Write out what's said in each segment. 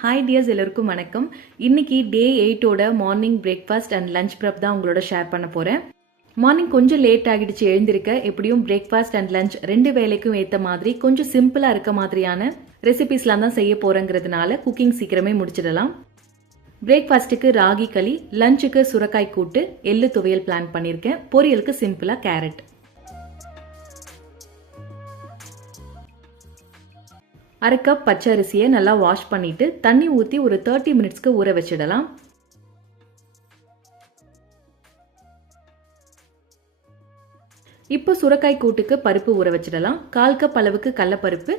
Hi tears, எல்லாருக்கும் வணக்கம். இன்னைக்கு டே 8ஓட morning breakfast and lunch prep தான் உங்களோட ஷேர் பண்ண போகிறேன். மார்னிங் கொஞ்சம் லேட் ஆகிடுச்சு எழுந்திருக்க. எப்படியும் பிரேக்ஃபாஸ்ட் அண்ட் லஞ்ச் ரெண்டு வேலைக்கும் ஏற்ற மாதிரி கொஞ்சம் சிம்பிளாக இருக்க மாதிரியான ரெசிபிஸ்லாம் தான் செய்ய போகிறேங்கிறதுனால குக்கிங் சீக்கிரமே முடிச்சிடலாம். பிரேக்ஃபாஸ்ட்டுக்கு ராகி களி, லஞ்சுக்கு சுரக்காய் கூட்டு, எள்ளு துவையல் பிளான் பண்ணியிருக்கேன். பொரியலுக்கு சிம்பிளாக கேரட். அரை கப் பச்சை அரிசியை நல்லா வாஷ் பண்ணிட்டு தண்ணி ஊற்றி ஒரு 30 மினிட்ஸ்க்கு ஊற வச்சிடலாம். இப்போ சுரக்காய் கூட்டுக்கு பருப்பு ஊற வச்சிடலாம். 1/4 கப் அளவுக்கு கடலைப்பருப்பு,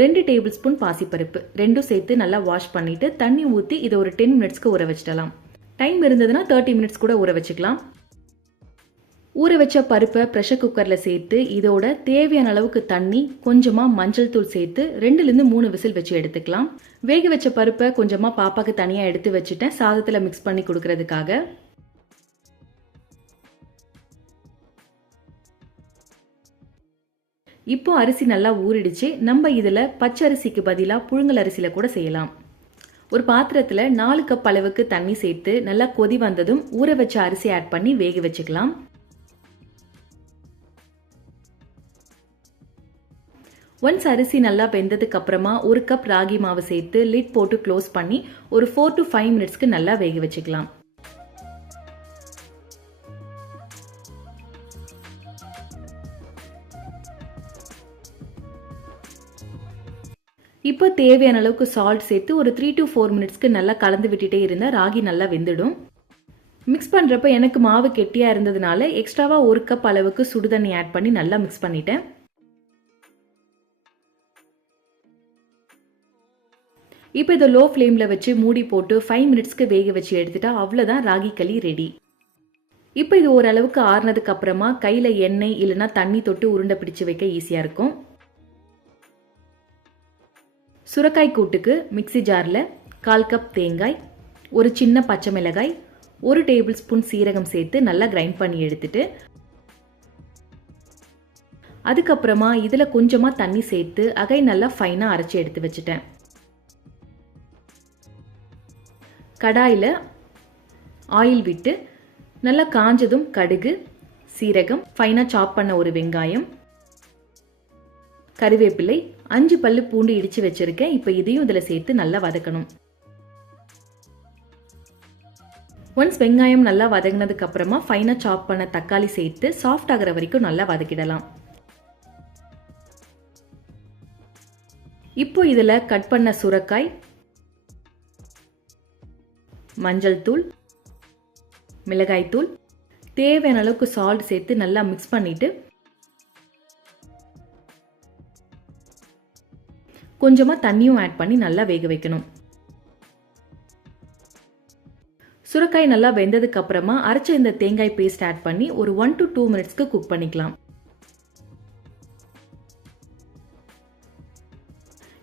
2 டேபிள் ஸ்பூன் பாசிப்பருப்பு ரெண்டும் சேர்த்து நல்லா வாஷ் பண்ணிட்டு தண்ணி ஊற்றி இதை ஒரு 10 மினிட்ஸ்க்கு ஊற வச்சிடலாம். டைம் இருந்ததுன்னா 30 மினிட்ஸ் கூட ஊற வச்சுக்கலாம். ஊற வச்ச பருப்பை ப்ரெஷர் குக்கரில் சேர்த்து இதோட தேவையான அளவுக்கு தண்ணி, கொஞ்சமாக மஞ்சள் தூள் சேர்த்து 2லேருந்து 3 விசில் வச்சு எடுத்துக்கலாம். வேக வச்ச பருப்பை கொஞ்சமாக பாப்பாக்கு தனியாக எடுத்து வச்சுட்டேன், சாதத்தில் மிக்ஸ் பண்ணி கொடுக்கறதுக்காக. இப்போ அரிசி நல்லா ஊறிடுச்சு. நம்ம இதில் பச்சை அரிசிக்கு பதிலாக புழுங்கல் அரிசியில் கூட செய்யலாம். ஒரு பாத்திரத்தில் 4 கப் அளவுக்கு தண்ணி சேர்த்து நல்லா கொதி வந்ததும் ஊற வச்ச அரிசி ஆட் பண்ணி வேக வச்சுக்கலாம். ஒன்ஸ் அரிசி நல்லா வெந்ததுக்கு அப்புறமா 1 கப் ராகி மாவு சேர்த்து லிட் போட்டு க்ளோஸ் பண்ணி ஒரு 4 to 5 மினிட்ஸ்க்கு நல்லா வேக வச்சுக்கலாம். இப்போ தேவையான அளவுக்கு சால்ட் சேர்த்து ஒரு 3 to 4 மினிட்ஸ்க்கு நல்லா கலந்து விட்டுட்டே இருந்தால் ராகி நல்லா வெந்துடும். மிக்ஸ் பண்ணுறப்ப எனக்கு மாவு கெட்டியாக இருந்ததுனால எக்ஸ்ட்ராவாக 1 கப் அளவுக்கு சுடுதண்ணி ஆட் பண்ணி நல்லா மிக்ஸ் பண்ணிட்டேன். இப்போ இதை லோ ஃப்ளேமில் வச்சு மூடி போட்டு 5 மினிட்ஸ்க்கு வேக வச்சு எடுத்துட்டா அவ்வளோதான் ராகி களி ரெடி. இப்போ இது ஓரளவுக்கு ஆறுனதுக்கு அப்புறமா கையில் எண்ணெய் இல்லைன்னா தண்ணி தொட்டு உருண்டை பிடிச்சு வைக்க ஈஸியாக இருக்கும். சுரக்காய் கூட்டுக்கு மிக்சி ஜாரில் 1/4 கப் தேங்காய், ஒரு சின்ன பச்சை மிளகாய், 1 டேபிள் ஸ்பூன் சீரகம் சேர்த்து நல்லா கிரைண்ட் பண்ணி எடுத்துட்டு அதுக்கப்புறமா இதில் கொஞ்சமாக தண்ணி சேர்த்து அகை நல்லா ஃபைனாக அரைச்சி எடுத்து வச்சுட்டேன். கடாயில் ஆயில் விட்டு நல்லா காஞ்சதும் கடுகு, சீரகம், ஃபைனாக சாப் பண்ண ஒரு வெங்காயம், கறிவேப்பிலை, 5 பல்லு பூண்டு இடிச்சு வச்சிருக்கேன். இப்போ இதையும் இதில் சேர்த்து நல்லா வதக்கணும். ஒன்ஸ் வெங்காயம் நல்லா வதங்கினதுக்கு அப்புறமா ஃபைனாக சாப் பண்ண தக்காளி சேர்த்து சாஃப்ட் ஆகிற வரைக்கும் நல்லா வதக்கிடலாம். இப்போ இதில் கட் பண்ண சுரக்காய், மஞ்சள் தூள், மிளகாய் தூள், தேவையான அளவுக்கு சால்ட் சேர்த்து நல்லா மிக்ஸ் பண்ணிட்டு கொஞ்சமாக தண்ணியும் ஆட் பண்ணி நல்லா வேக வைக்கணும். சுரக்காய் நல்லா வெந்ததுக்கு அப்புறமா அரைச்ச இந்த தேங்காய் பேஸ்ட் ஆட் பண்ணி ஒரு 1 to 2 மினிட்ஸ்க்கு குக் பண்ணிக்கலாம்.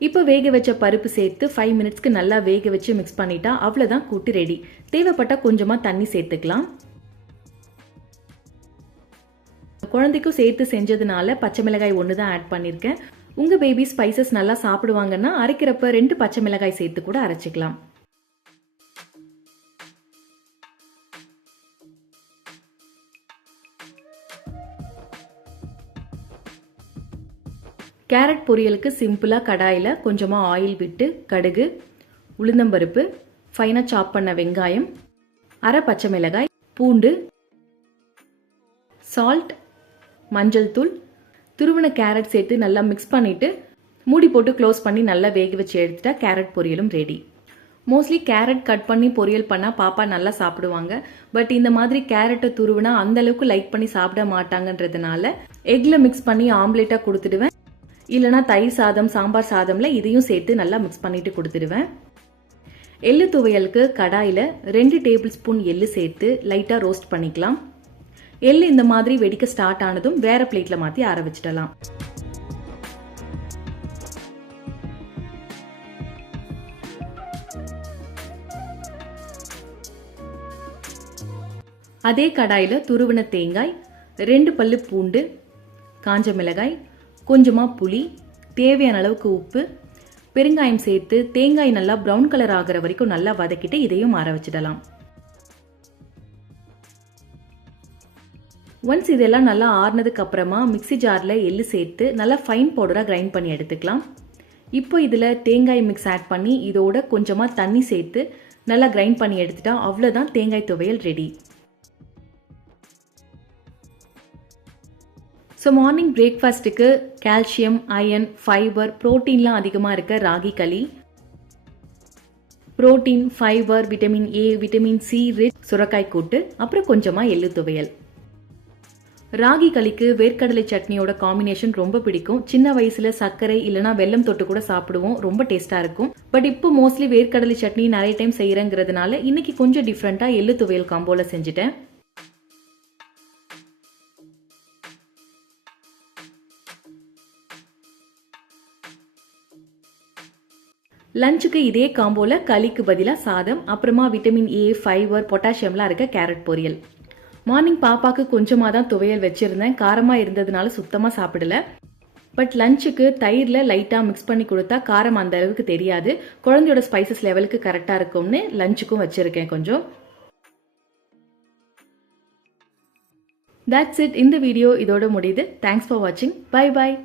இப்போ வேக வச்ச பருப்பு சேர்த்து 5 மினிட்ஸ்க்கு நல்லா வேக வச்சு மிக்ஸ் பண்ணிட்டா அவ்வளோதான் கூட்டு ரெடி. தேவைப்பட்டால் கொஞ்சமாக தண்ணி சேர்த்துக்கலாம். குழந்தைக்கும் சேர்த்து செஞ்சதுனால பச்சை மிளகாய் 1 தான் ஆட் பண்ணியிருக்கேன். உங்கள் பேபி ஸ்பைசஸ் நல்லா சாப்பிடுவாங்கன்னா அரைக்கிறப்ப 2 பச்சை மிளகாய் சேர்த்து கூட அரைச்சிக்கலாம். கேரட் பொரியலுக்கு சிம்பிளாக கடாயில் கொஞ்சமாக ஆயில் விட்டு கடுகு, உளுந்தம்பருப்பு, ஃபைனாக சாப் பண்ண வெங்காயம், அரை பச்சை மிளகாய், பூண்டு, சால்ட், மஞ்சள் தூள், துருவின கேரட் சேர்த்து நல்லா மிக்ஸ் பண்ணிவிட்டு மூடி போட்டு க்ளோஸ் பண்ணி நல்லா வேக வச்சு எடுத்துட்டா கேரட் பொரியலும் ரெடி. மோஸ்ட்லி கேரட் கட் பண்ணி பொரியல் பண்ணால் பாப்பா நல்லா சாப்பிடுவாங்க. பட் இந்த மாதிரி கேரட்டை துருவினா அந்தளவுக்கு லைக் பண்ணி சாப்பிட மாட்டாங்கன்றதுனால எக்கில் மிக்ஸ் பண்ணி ஆம்லேட்டாக கொடுத்துடுவேன். இல்லைனா தயிர் சாதம், சாம்பார் சாதம்ல இதையும் சேர்த்து நல்லா மிக்ஸ் பண்ணிட்டு கொடுத்துடுவேன். எள்ளு துவையலுக்கு கடாயில் 2 டேபிள் ஸ்பூன் எள்ளு சேர்த்து லைட்டாக ரோஸ்ட் பண்ணிக்கலாம். எள்ளு இந்த மாதிரி வெடிக்க ஸ்டார்ட் ஆனதும் வேற பிளேட்டில் மாற்றி ஆற வச்சிடலாம். அதே கடாயில் துருவின தேங்காய், 2 பல்லு பூண்டு, காஞ்ச மிளகாய், கொஞ்சமாக புளி, தேவையான அளவுக்கு உப்பு, பெருங்காயம் சேர்த்து தேங்காய் நல்லா ப்ரௌன் கலர் ஆகிற வரைக்கும் நல்லா வதக்கிட்டு இதையும் ஆற வச்சிடலாம். ஒன்ஸ் இதெல்லாம் நல்லா ஆறுனதுக்கு அப்புறமா மிக்ஸி ஜாரில் எள்ளு சேர்த்து நல்லா ஃபைன் பவுடராக கிரைண்ட் பண்ணி எடுத்துக்கலாம். இப்போ இதில் தேங்காய் மிக்ஸ் ஆட் பண்ணி இதோட கொஞ்சமாக தண்ணி சேர்த்து நல்லா கிரைண்ட் பண்ணி எடுத்துட்டா அவ்வளோதான் தேங்காய் துவையல் ரெடி. ஸோ மார்னிங் பிரேக்ஃபாஸ்ட்டுக்கு கால்சியம், அயன், ஃபைபர், ப்ரோட்டீன்லாம் அதிகமாக இருக்க ராகி களி, protein, fibre, vitamin A, vitamin C rich சுரக்காய் கூட்டு, அப்புறம் கொஞ்சமாக எள்ளு துவையல். ராகி களிக்கு வேர்க்கடலை சட்னியோட காம்பினேஷன் ரொம்ப பிடிக்கும். சின்ன வயசுல சர்க்கரை இல்லைனா வெல்லம் தொட்டு கூட சாப்பிடுவோம், ரொம்ப டேஸ்டா இருக்கும். பட் இப்போ மோஸ்ட்லி வேர்க்கடலை சட்னி நிறைய டைம் செய்யறங்கிறதுனால இன்னைக்கு கொஞ்சம் டிஃப்ரெண்டா எள்ளு துவையல் காம்போல செஞ்சுட்டேன். லஞ்சுக்கு இதே காம்போல களிக்கு பதிலாக சாதம், அப்புறமா விட்டமின் ஏ, ஃபைபர், பொட்டாசியம்லாம் இருக்க கேரட் பொரியல். மார்னிங் பாப்பாக்கு கொஞ்சமாக தான் துவையல் வச்சிருந்தேன், காரமாக இருந்ததுனால சுத்தமாக சாப்பிடல. பட் லஞ்சுக்கு தயிரில் லைட்டாக மிக்ஸ் பண்ணி கொடுத்தா காரம் அந்த அளவுக்கு தெரியாது, குழந்தையோட ஸ்பைசஸ் லெவலுக்கு கரெக்டாக இருக்கும்னு லஞ்சுக்கும் வச்சிருக்கேன் கொஞ்சம். That's it. இந்த வீடியோ இதோட முடியுது. தேங்க்ஸ் ஃபார் வாட்சிங். Bye bye.